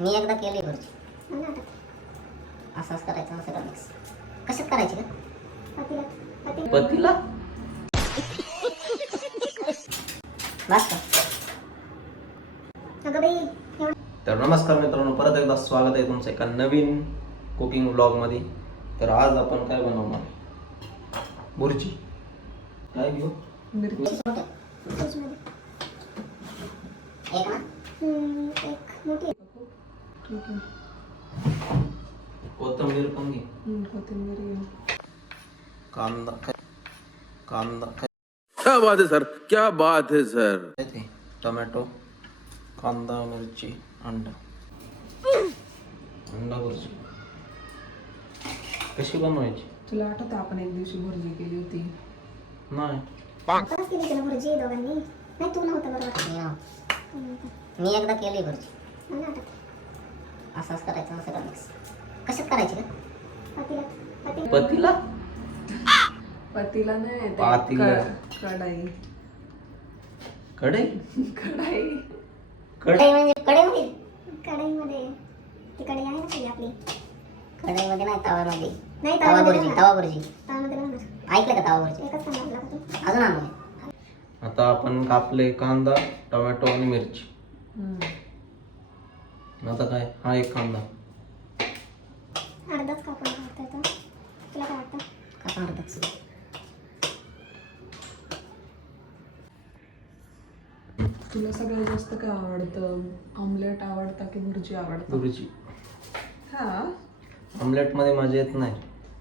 मी एकदा केली भुर्जी. असंच करायचं सगळं मिक्स. कशात करायची का? पतीला बस का? तर नमस्कार मित्रांनो, परत एकदा स्वागत आहे तुमचं एका नवीन कुकिंग ब्लॉग मध्ये. तर आज आपण काय बनवणार? भुर्जी. काय घेऊ? मिरची एक ना? एक मोठी. कोथिंबीर पण घे. कोथिंबीर, कांदा कांदा क्या बात है सर, क्या बात है सर. काय ते? टोमॅटो, कांदा, मिरची, अंडा. अंडा भुर्जी कशी बनवायची? तुला आठवतं आपण एक दिवशी भुर्जी केली होती? नाही. आताच केली त्याला भुर्जी दोघांनी. नाही तू नव्हता बरोबर. मी एकदा केली भुर्जी. असंच करायचं सगळं मिक्स. कशात करायची का? पतीला पतीला नाही ते पातीला. कढाई कढई कढाई कढई म्हणजे कढईमध्ये? कढईमध्ये ती कढई आहे ना ती आपली. कढईमध्ये नाही, तव्यामध्ये. नाही, तवा भुर्जी. तवा भुर्जी तव्यामध्ये नाही. ऐकलं का तवा भुर्जी? एकच सांगितलं का? अजून आणलं. आता आपण कापले कांदा, टोमॅटो आणि मिरची. आता काय? हा एक कांदा. अर्धाच कापून काढता. तुला काय वाटतं? कापून अर्धाच. तुला सगळ्यात जास्त काय आवडतं? ऑमलेट आवडतं की भुर्जी आवडतं? भुर्जी. हा, ऑमलेट मध्ये मजा येत नाही.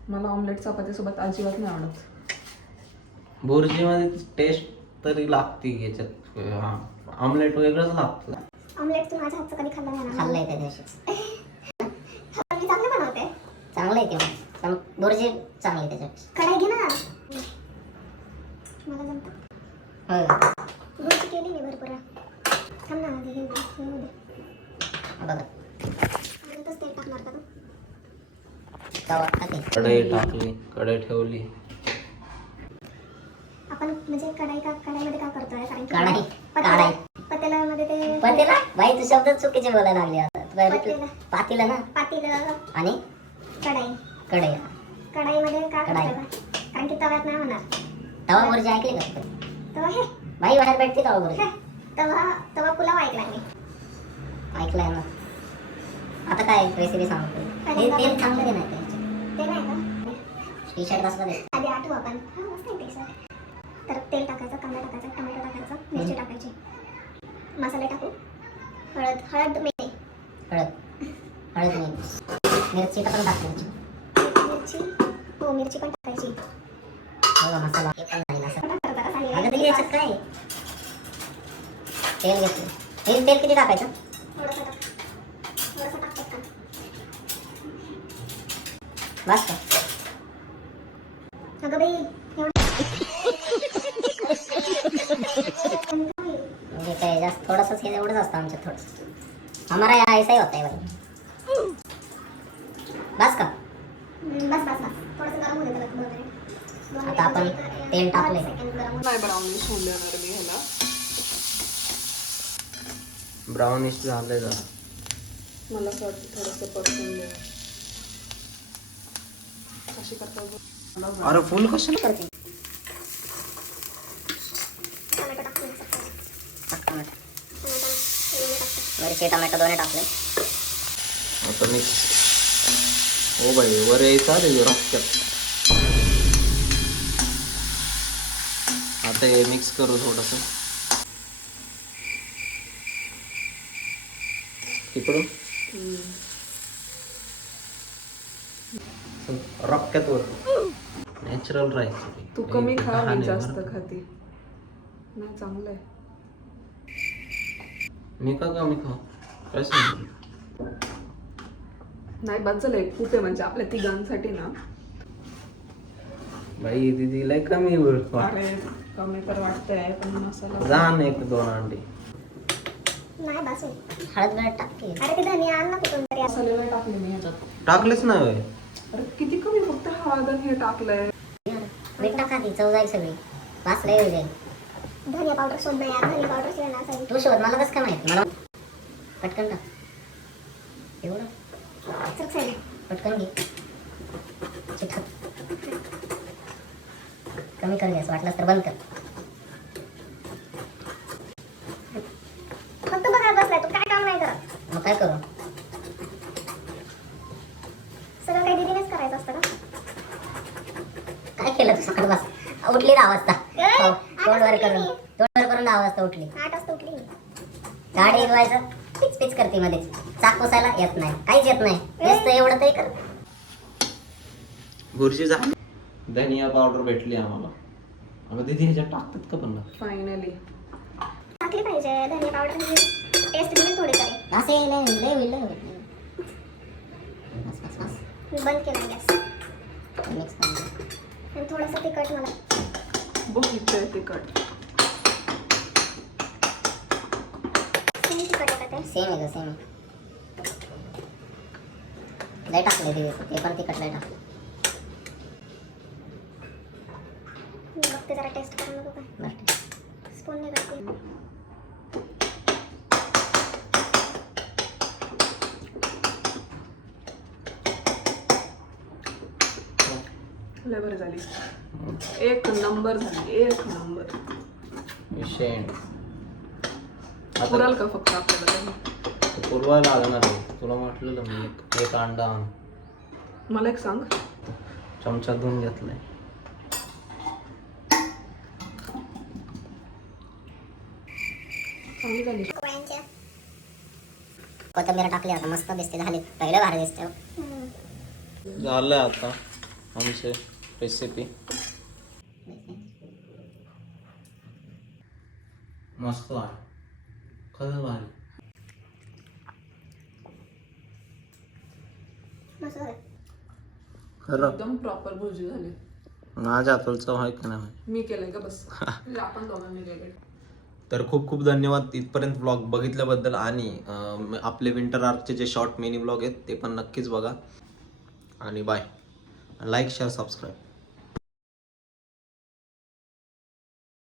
मला ऑमलेट चपातीसोबत अजिबात नाही आवडत. भुर्जी मध्ये टेस्ट तरी लागते याच्यात. ऑमलेट वेगळंच लागतं. ऑमलेट तू माझ्या हातचं कधी खाल्लं नाही ना? खाल्लंय त्या दिवशीच. मी चांगलं बनवते. चांगलं आहे ते. पण भुर्जी चांगली त्याच्यापेक्षा. कढाई घे ना. मला जमतं. होय का? भुर्जी केली मी भरपूर. थांब ना, आधी घेऊ दे. बघा. आधीच तेल टाकणार का तू? तवा टाकली. कढई टाकली, कढई ठेवली. आपण म्हणजे कढाईमध्ये का करतोय? कारण की पतेलामध्ये ते पतेला बाई तू शब्द चुकीचे बोलायला लागले आता. पातेला ना? पातेलं आणि कढईमध्ये का करतोय? कारण की तव्यात नाही होणार. तवा भुर्जी ऐकली का? तवा हे बाई बाहेर भेटते तवा भुर्जी. तवा पुलाव ऐकलाय मी. ऐकलाय ना? आता काय रेसिपी सांगतो. तेल चांगलं नाही ते नाही का? टी शर्ट बसला दे आधी आठवू आपण. मस्त आहे टी शर्ट. तर तेल टाकायचं, कांदा टाकायचा, टोमॅटो टाकायचं, मिरची टाकायची, मसाले टाकू, हळद मीठ. मिरची पण टाकायची. मिरची पण टाकायची. मसाला हे पण नाही ना. अगं याच्यात काय तेल घेतलं. तेल किती टाकायचं? थोडंसं टाकतात का? बस का? अगं बाई म्हणजे काय जास्त थोडंसंच हे एवढंच असतं आमच्यात. थोडंसं हमारा यहाँ ऐसा ही होता है भाई. बस का? बस थोडंसं गरम होऊ दे त्याला 2 मिनिट. आता आपण तेल टाकले. नाही ब्राउनिश होऊन देणार मी ह्याला. ब्राउनिश झालंय जरा. मला असं वाटतं थोडंसं परतून दे. कशी करतात? अरे फुल कशाला करते. मिरची टोमॅटो दोन्ही टाकले. आता मिक्स. हो बाई, वर यायचा रे रस्त्यात. आता हे मिक्स करू थोडस. इकडून रक्क्यात वर नॅचरल राहायचं. तू कमी खा, मी जास्त खाते. नाही चांगलं आहे. मी का कमी खाऊ? काय सांग? नाही बस झालंय. खूप आहे म्हणजे आपल्या तिघांसाठी ना. बाई दीदी लय कमी वाटतं. अरे कमी तर वाटतंय पण मसाला जाण 1-2 अंडे. नाही बस हळद टाकते. अरे ते धनिया आण ना कुठून तरी. मसाले नाही टाकले मी ह्याच्यात. टाकलेच नाही होय. अरे किती कमी, फक्त हळद आणि हे टाकलंय. मीठ टाका ती चव जाईल सगळी. वास लय जाईल. धनिया पावडर शोध ना यार. धनिया पावडर शिवाय ना. तू शोध, मला कसं काय माहिती? मला पटकन टाक. एवढं पटकन घे चिटकत. कमी कर गॅस, वाटलास तर बंद कर. फक्त बघायला बसलाय तू, काय काम नाही करत. मग काय करू? सगळं काही दीदीनेच करायचं असतं का? काय केलं तू सकाळ बस? उठली 10 वाजता. ए, तोंडवर आता करून उठली. तोंडवर करून 10 वाजता उठली. 8 वाजता उठली. गाडी धुवायचं पिच पिच करते मध्येच. चाक पुसायला येत नाही, काहीच येत नाही. नुसतं एवढं तरी कर. बुर्जी झाली. धनिया पावडर भेटली आम्हाला. अगं दीदी ह्याच्यात टाकतात का पण? फायनली टाकली पाहिजे धनिया पावडर, टेस्ट घेऊन थोडी करेल. असे लय होईल. बस बस बस. मी बंद केला गॅस. मिक्स करून घे. आणि थोडंसं तिखट मला. बघितलंय तिखट. सेमी तिखट आहे का ते? सेम आहे ग, सेम आहे. लय टाकले ते पण तिखट लय टाकले. मी बघते जरा टेस्ट करून नको काय. बस. स्पून नाही बघते. लय बरं झाली. एक नंबर झाली, एक नंबर. विषय पुराल का फक्त आपल्याला? पुरवायला लागणार आहे. तुला म्हटलेलं मी एक अंडा आण. मला एक सांग, चमचा धुवून घेतलाय. चांगली झाली. पोळ्यांच्या. कोथिंबीर टाकली आता मस्त दिसते. झाले पहिलं भारी दिसते. झालं आता आमची रेसिपी. मस्त आहे, खरंच भारी. मस्त झालं. खरं एकदम प्रॉपर भुर्जी झाली. माझ्या हाताला चव आहे का नाही? मी केलंय का बस. आपण दोघांनी केलंय. तर खूप खूप धन्यवाद इथपर्यंत व्लॉग बघितल्याबद्दल. आणि आपले विंटर आर्कचे जे शॉर्ट मिनी व्लॉग आहेत ते पण नक्कीच बघा. आणि बाय. Like share subscribe.